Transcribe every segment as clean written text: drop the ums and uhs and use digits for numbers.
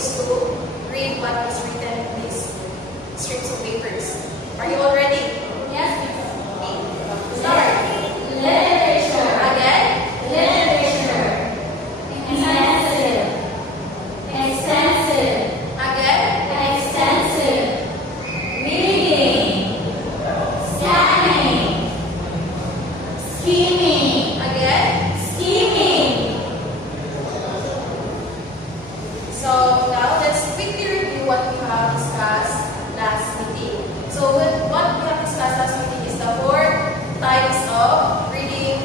used to read what is written in these strips of papers. Are you all ready? Yes. Start. Literature. Again. Literature. Extensive. Extensive. Again. Extensive. Reading. Scanning. Scheming. Again. Scheming. So now let's quickly review what we have discussed last meeting. So what we have discussed last meeting is the 4 types of reading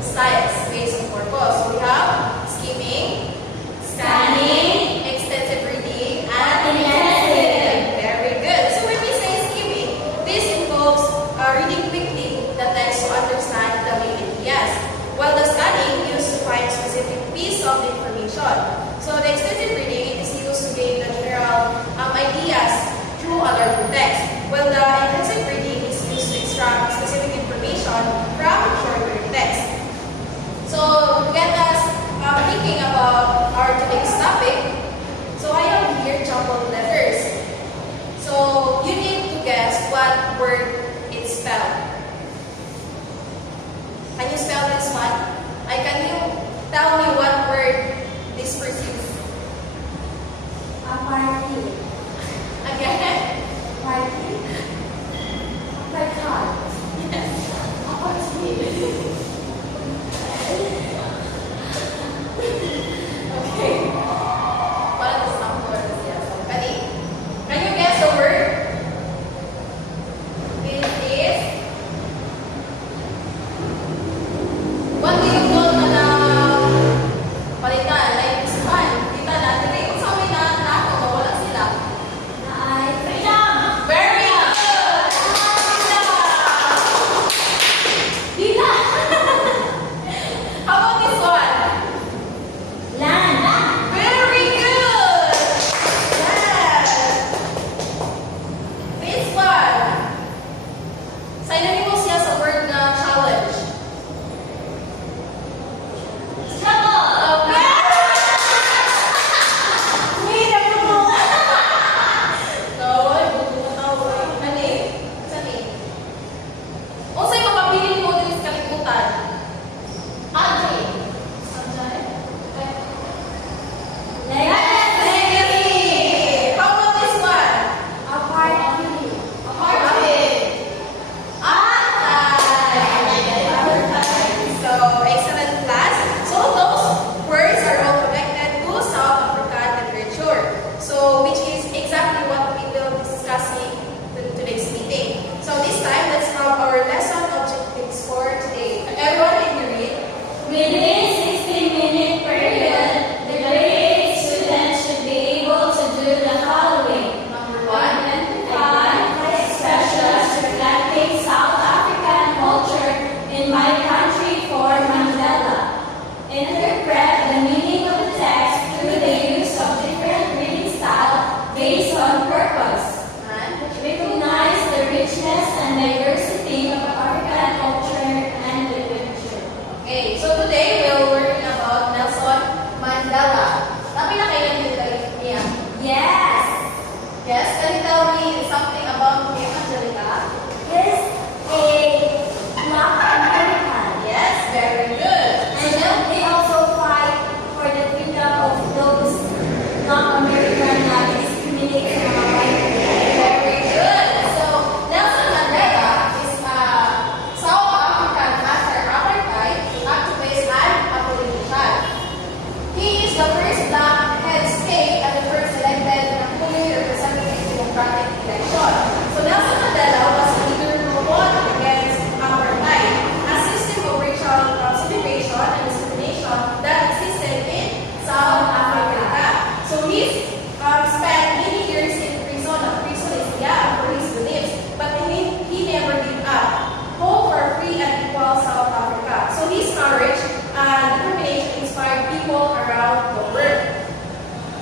styles based on purpose. So we have skimming, scanning, extensive reading, and Intensive. Very good. So when we say skimming, this involves reading quickly the text to understand the main ideas, while the scanning used to find specific piece of information. So the extensive reading is used to gain the general ideas through a larger text, while the intensive reading is used to extract specific information from shorter text. So to get us thinking about our today's topic, so I have here jumbled letters. So you need to guess what word it's spelled. Can you spell this one? Can you tell me what word this perceives? A party. Again? Party. Like heart. A party. Okay. What are some words? Yes. Can you guess the word? It is. What do you call na palitan? Like this one. Kita natin eh. Kung sa may na wala sila. Na ay freedom. Very good! Dila. How about this one? Land. Very good! Yes! This one. Synonym mo siya sa word na challenge. Struggle. Wait, ako mo. No, ay, bumutaw. Ani? Sani? O sa'yo mapapili mo din sa kalibutan? Andre. Legacy! How about this one? A party. So, excellent class. So, those words are all connected to South African literature. So, which is exactly what we will be discussing in today's meeting. So, this time, let's have our lesson objectives for today. Everyone, can you read? Within 60-minute period, the grade 8 students should be able to do the following. Number 1. Identify expressions reflecting South African culture in my country for Mandela. Interpret the meaning of the text through the use of different reading style based on purpose. And Recognize the richness and diversity of African culture and literature. okay, so today we'll learn about Nelson Mandela. Tapi na kayo niya? Yes! Yes, can you tell me something about him, Angelica? He's a Black American. Yes, very good. And then they also fight for the freedom of those Black American that discriminate from a white people. Very good. So, Nelson Mandela is a South African anti-apartheid activist and a politician. He is the first black head of state and the first elected in a fully representative democratic election. So, Nelson Mandela was a leader who fought against apartheid, a system of racial segregation and discrimination that existed in South Africa. So, he's spent many years in prison for his beliefs, but he never gave up. Hope for a free and equal South Africa. So his courage and determination inspired people around the world.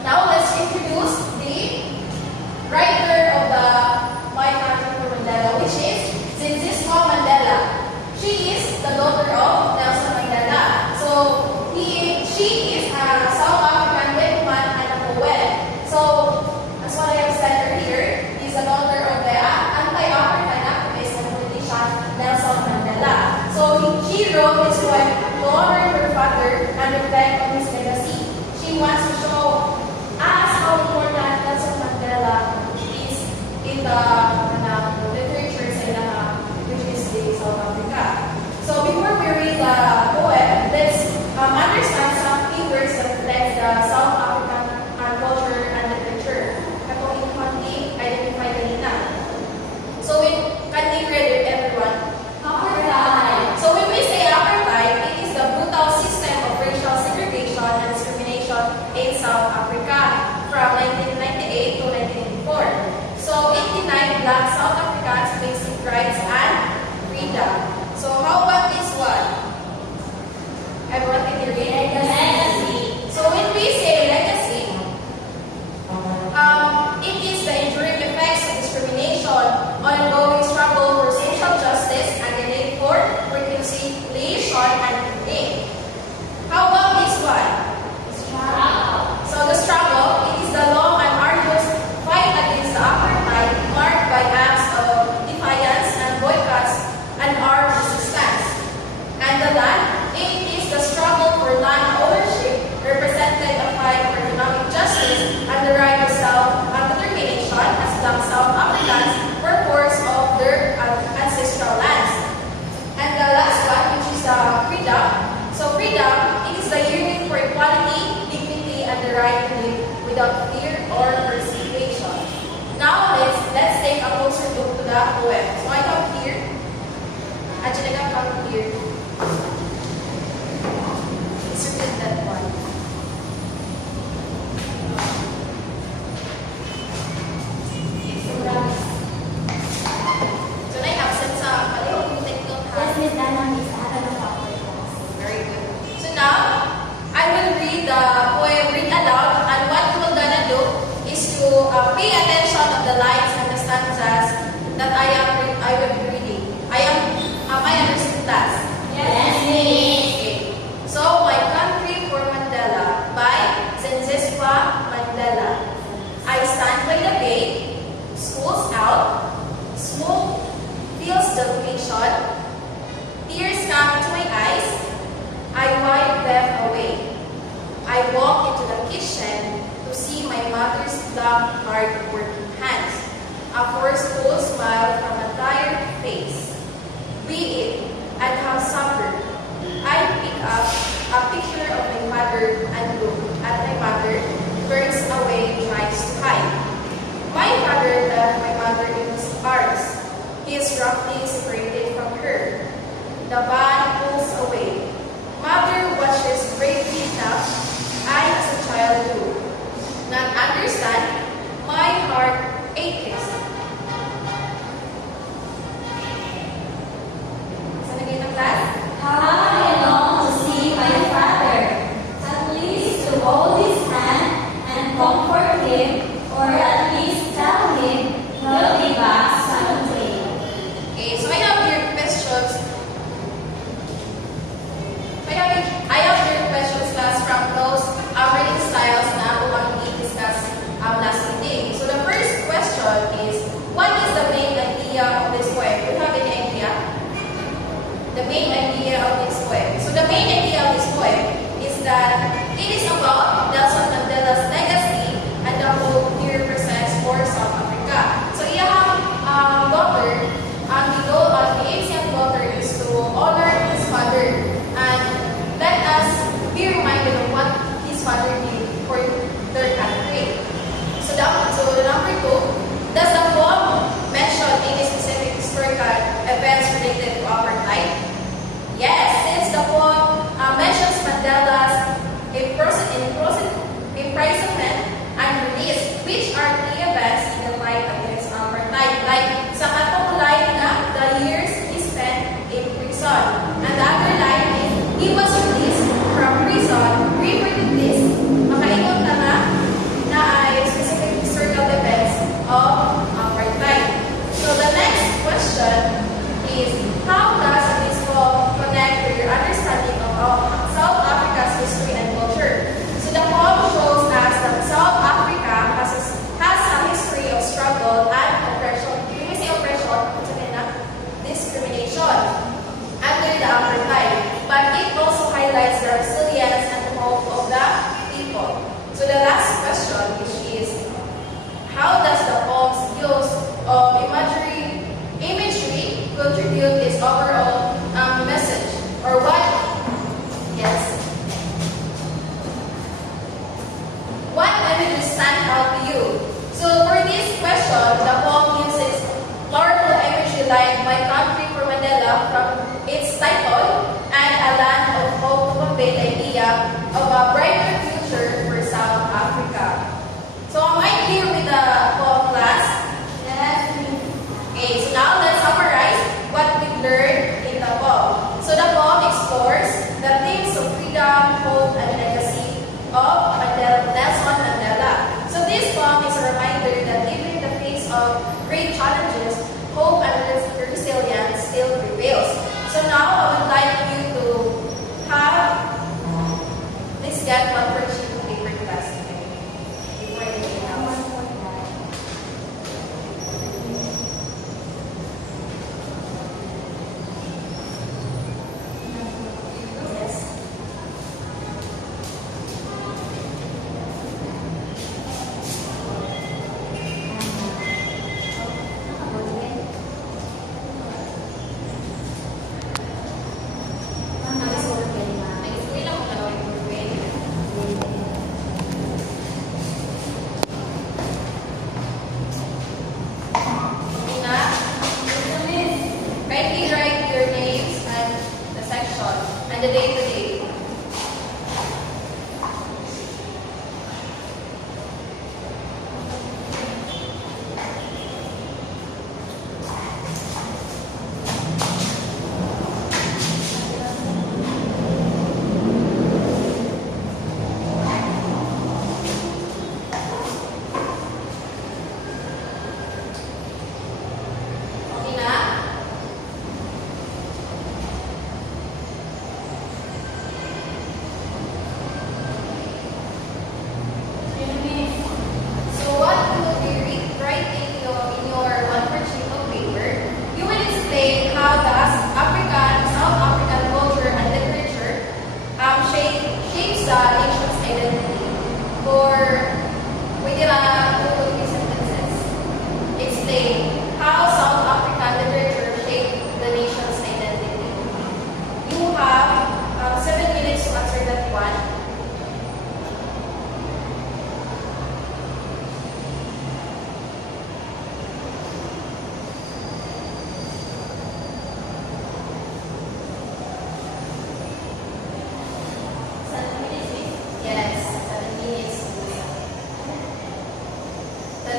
Now let's introduce the writer of the My Country for Mandela, which is Zinziswa Mandela. She is the daughter of Nelson Mandela. So she is a South African diplomat and a poet. the poem. So I have here, actually I have here, it's written that one. So na absent sa pareho yung technical Yes, Miss Dana, Miss Ada ng PowerPoint class. Very good. So now, I will read the poem read aloud, and what you will gonna do is to pay attention of the lines and the stanzas that I will be reading. Am I understood class? Yes, Miss. Okay. So, My Country for Mandela by Zenzeswa Mandela. I stand by the bay, school's out, smoke fills the nation, tears come to my eyes, I wipe them away. I walk into the kitchen to see my mother's black, hard-working hands, a forceful smile from a tired face. Be it and have supper. I pick up a picture of my mother and look at my mother, turns away, tries to hide. My father left my mother in his arms. He is roughly separated from her. The van pulls away. Mother watches bravely enough. I, as a child, do not understand. My heart aches. Saan na kayo ng class? How I long to see my father, at least to hold his hand and comfort him, or at least tell him he'll be back someday. Okay, so I have here questions. I have here questions class from those reading styles na ako ang i-discuss last meeting. So the first question is, what is the main idea of this poem? Do you have any idea? The main idea of this poem. So the main idea of this poem is that it is about Nelson Mandela's legacy and the hope he represents for South Africa. So he have daughter, and the ancient daughter is to honor his father and let us be reminded of what his father did for their country. So number two, does the poem mention any specific historical events related to apartheid? Yes, since the poem mentions Mandela's imprisonment and release, which are key events in the fight against apartheid. Like sa katong line na the years he spent in prison. And the other line is he was released from prison, reported this, makaingon na ay specific historical events of apartheid. So the next question is, how does this poem connect with your understanding of South Africa's history and culture? So the poem shows us that South Africa has a history of struggle and oppression. When we say oppression, discrimination under the apartheid. But it also highlights the resilience and hope of the people. So the last question, which is, how does the poem's use of imagery contribute its overall message? Or what? Yes. What images stand out to you? So for this question, the poem uses powerful imagery like My Country for Mandela from its title and a land of hope to convey the idea of a brighter future for South Africa. So am I clear with the poem class? Yes, Miss. Okay, so now let's summarize what we've learned in the poem. So the poem explores the themes of freedom, hope, and legacy of Nelson Mandela. So this poem is a reminder that even in the face of great challenges, hope and resilience still prevails. So now I would like you to please get one worksheet of paper class before anything else. Yes. Ang gusto ko lang ako gawin.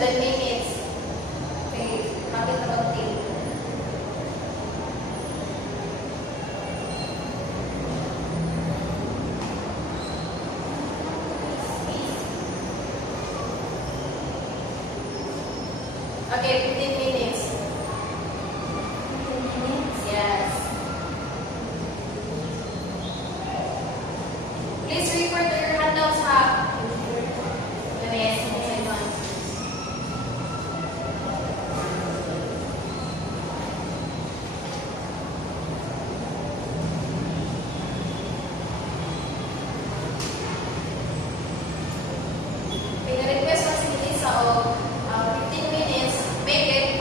11 minutes. Okay, bakit na mag-take? Okay, 15 minutes. Yes. Please refer to your handouts, ha? Yes, moving on. Pina-request lang si Lisa o 15 minutes, make it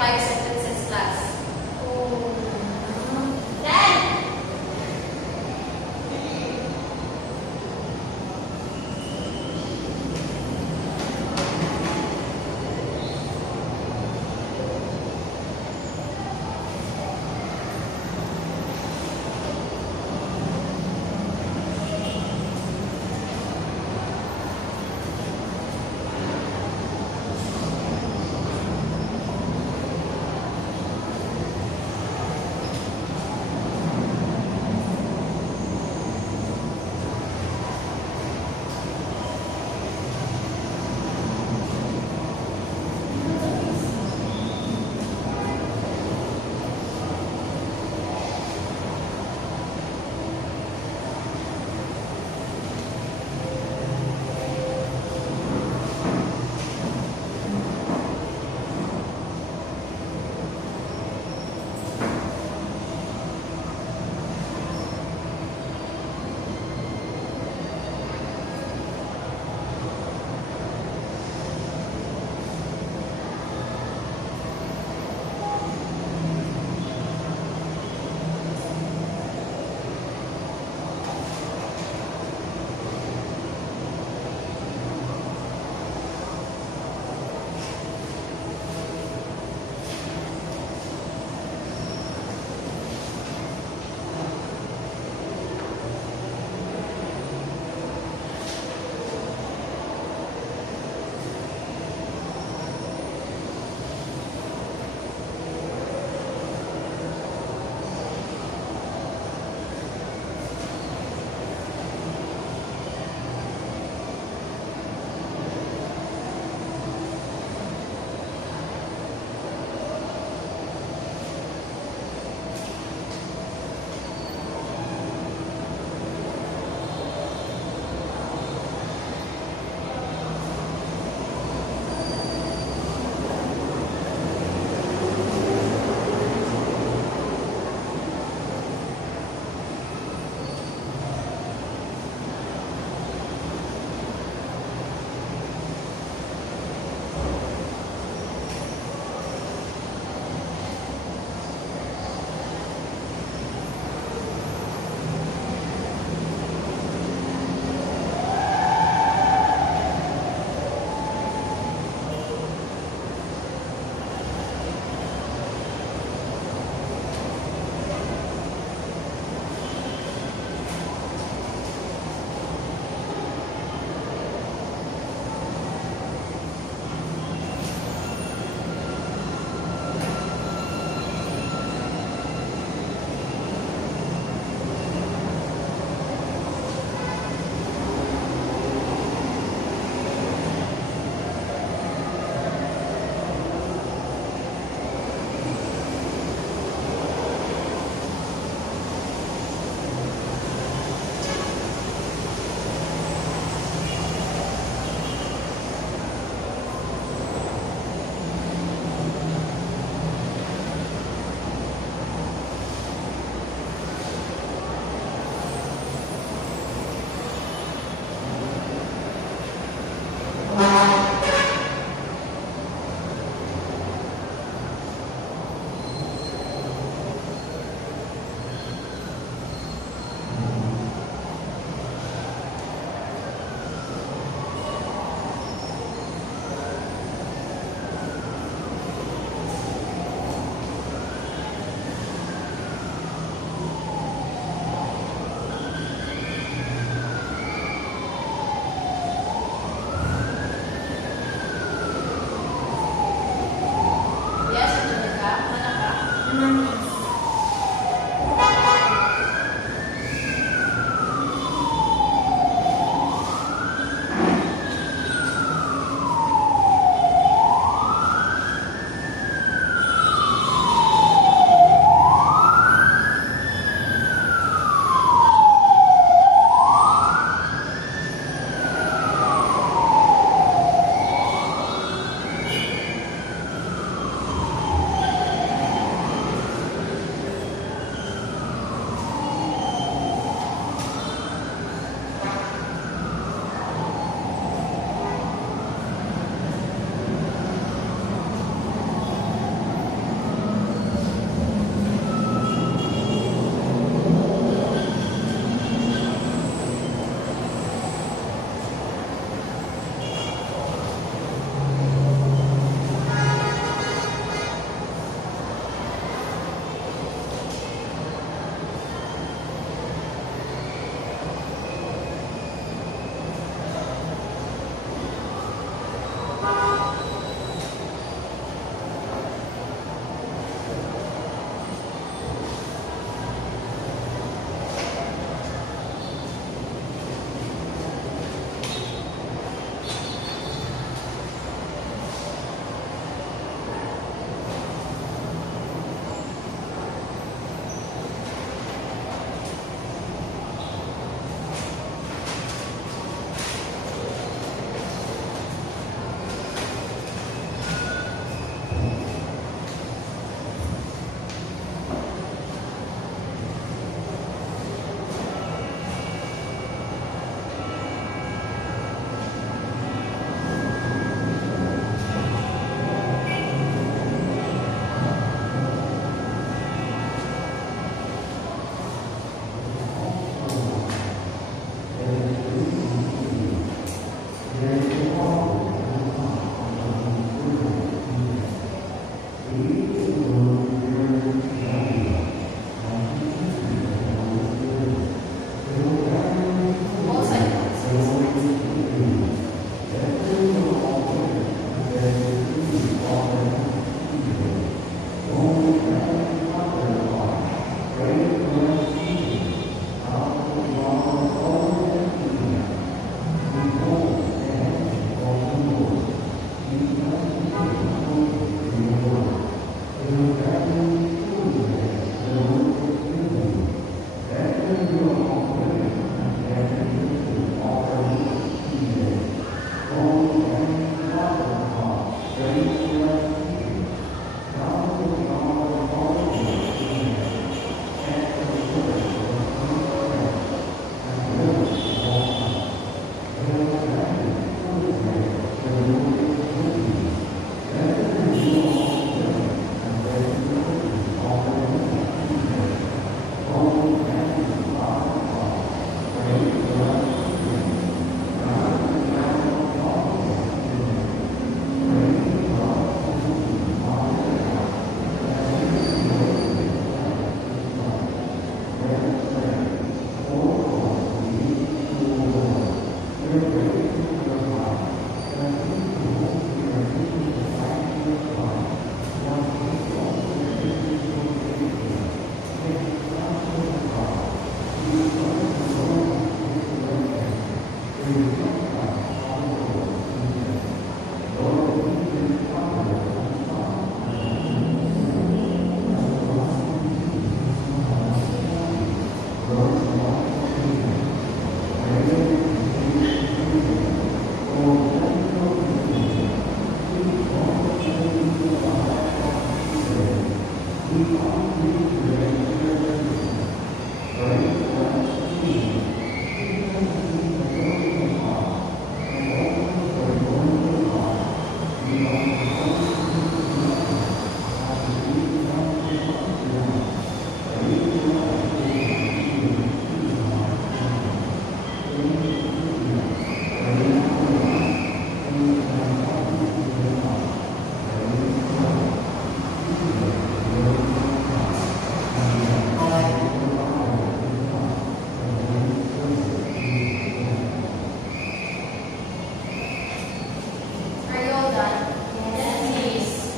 Are you all done? Yes, please.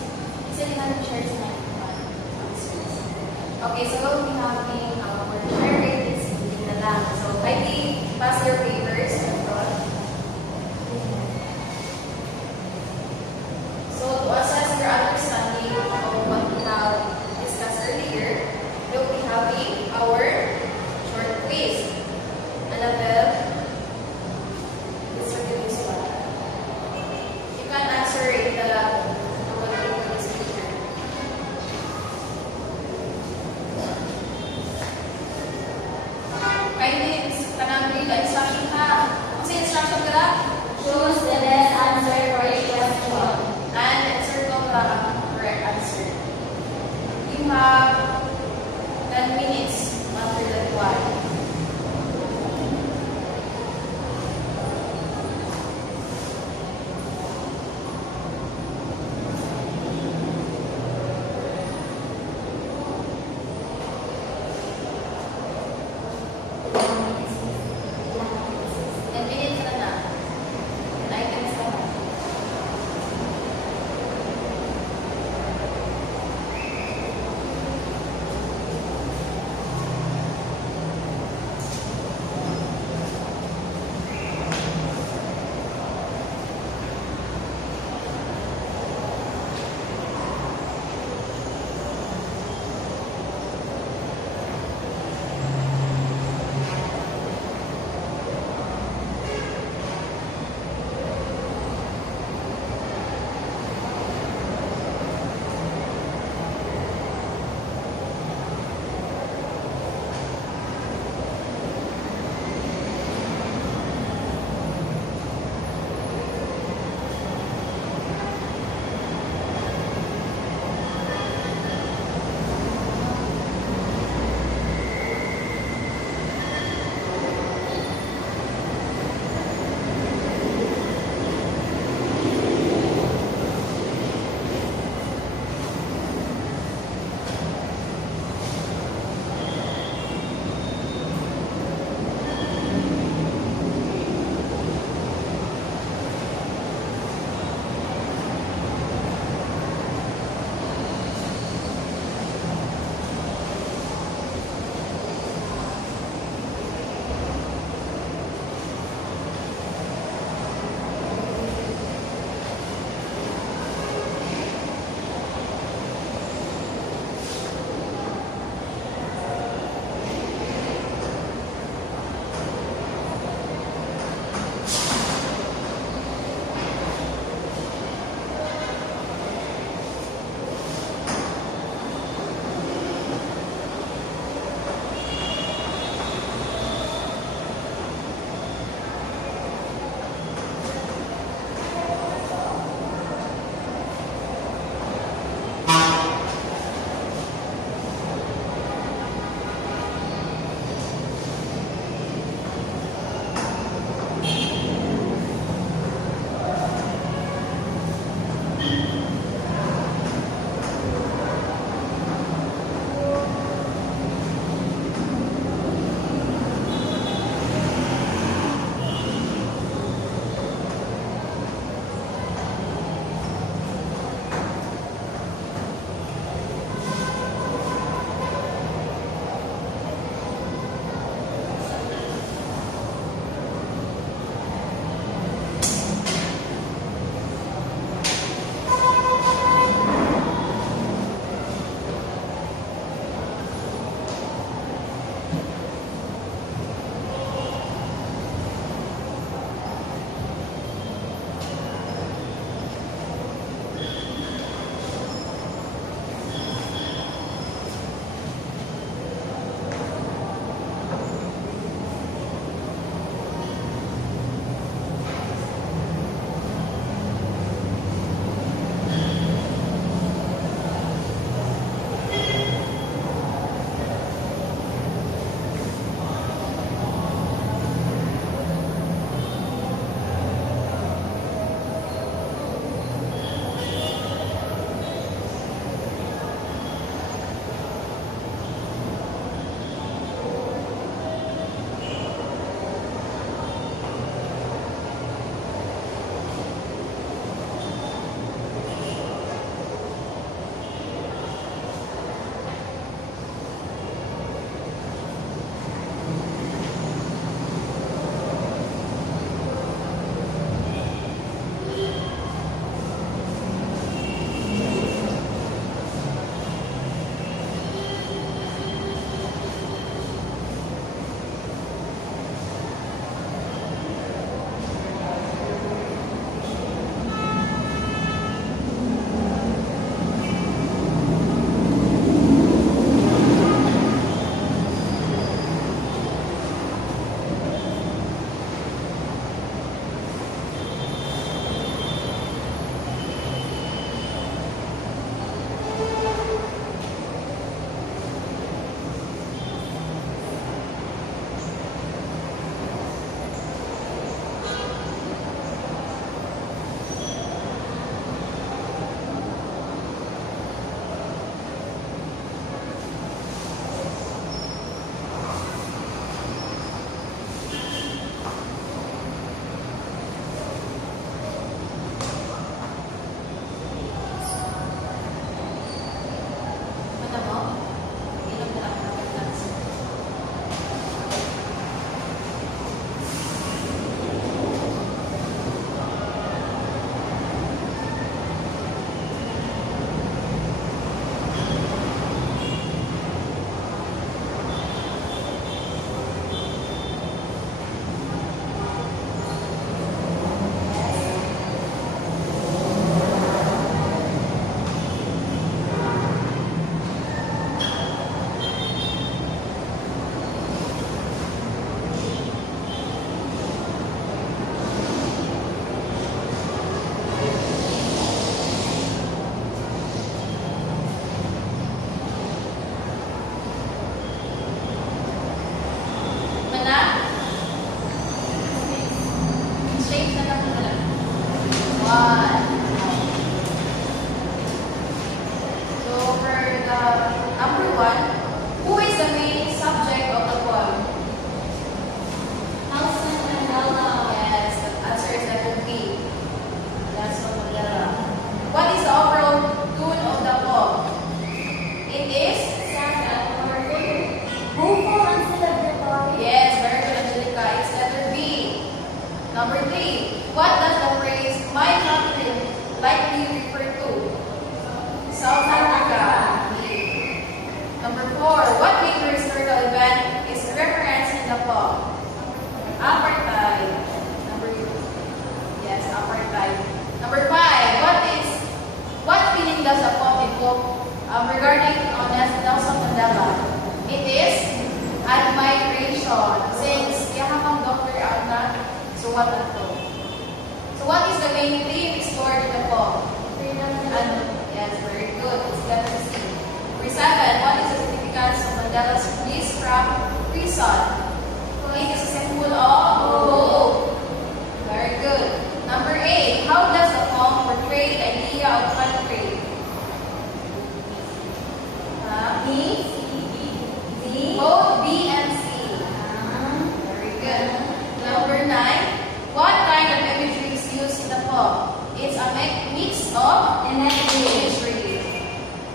Isa din natin share sa Okay, so we'll be having our share ratings na lang. So, kindly pass your papers in front. So, to assess your understanding of what we have discussed earlier, we'll be having our short quiz. Annabelle, let's review this one. You can answer it the speaker.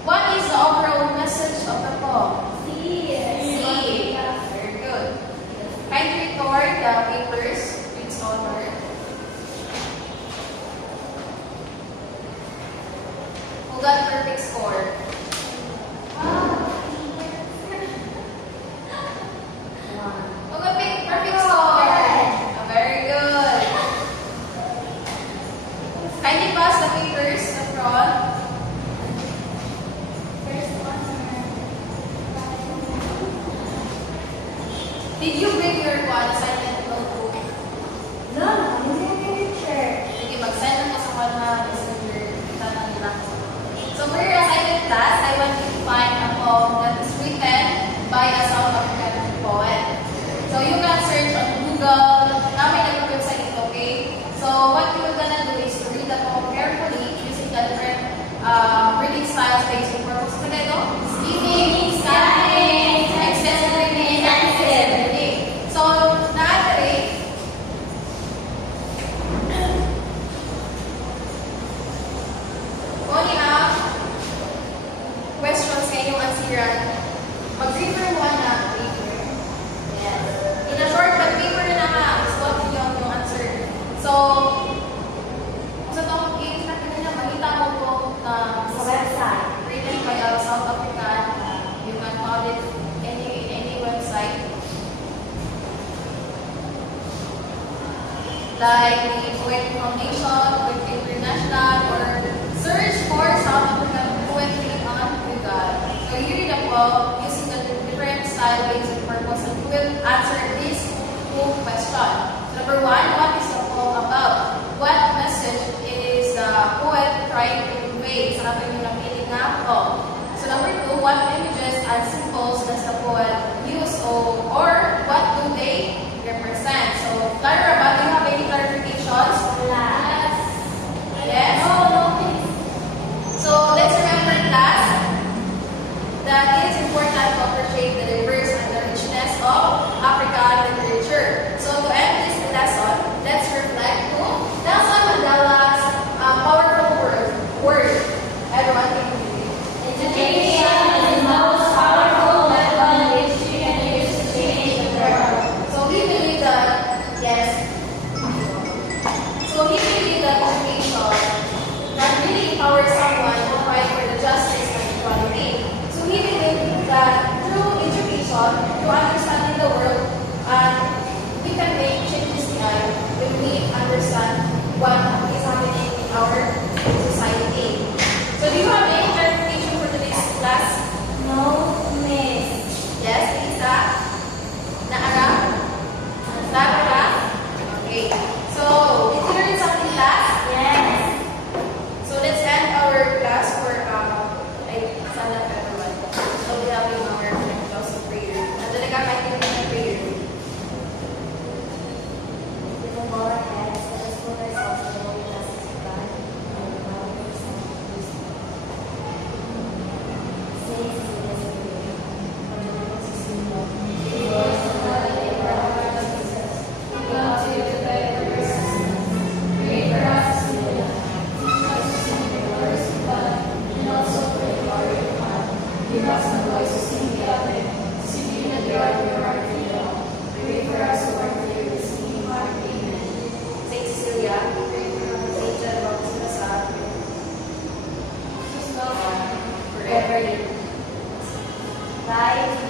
What is the overall message of the poem? See. See. Very good. Kindly record the papers to its author. Who got perfect score? Who got perfect score? Very good. Kindly pass the papers to front. Did you bring your assignment notebook? Sige, mag-send ako sa mga messenger. Itanong nila ko. So for your assignment class, I want you to find a poem that is written by a South African poet. So you can search on Google. Namin nag-website ito, okay? So what you're gonna do is to read the poem carefully using the different reading styles based on purpose. Kasi ito, skimming, scanning, excessive reading, and excessive reading. So, na-iterate, only ang questions sa inyong ansiran. Mag-refer mo na paper. Yes. In a short, mag-paper na nga. Stop yung answer. So, sa itong makita mo po na Sa website. written by a South African. You can find it in any website. Like the Poetry Foundation, Poetry International, or search for South African poetry on Google. So you read a poem using the different style, based on purpose, and you will answer these two questions. Number one, what is the poem about? What message is the poet trying to convey sa ating napiling na poem? So number two, what images and symbols does the poet use or what do they represent? So, Clara, do you have any clarifications? Yes? So, let's remember class that it is important to appreciate the diverse and the richness of African literature. So, to end this lesson, let's reflect to Nelson Mandela's powerful word. Everyone can read it. Education is the most powerful weapon which you can use to change the world. So he believed that, yes. So he believed that education can really empower someone to fight for the justice and equality. So he believed that through education, through understanding the world, and we can make changes in life when we understand what is happening in our society. So do you have any clarification for today's class? No, miss. Yes, Lisa? Naara? Naara? Okay. So, did you learn something class? Yes. So, let's end our class for, stand up everyone. So, we have our close of prayer. And then, nagkakainin ng prayer. We will go ahead, let us put ourselves in the holy presence of God, and we will present peace. Say, Jesus, for the Lord is in love. We worship the Lord in our Lord Jesus. We come to you to beg for your assistance. Pray for us to the Lord. Teach us to sing the words of God, and also for the glory of God. Give us the voice to sing the other, singing the joy of your heart freedom. Pray for us who are clear with singing heart. Amen. Saint Cecilia, pray for us. Saint John Baptist, Jesus, Lord, forever. life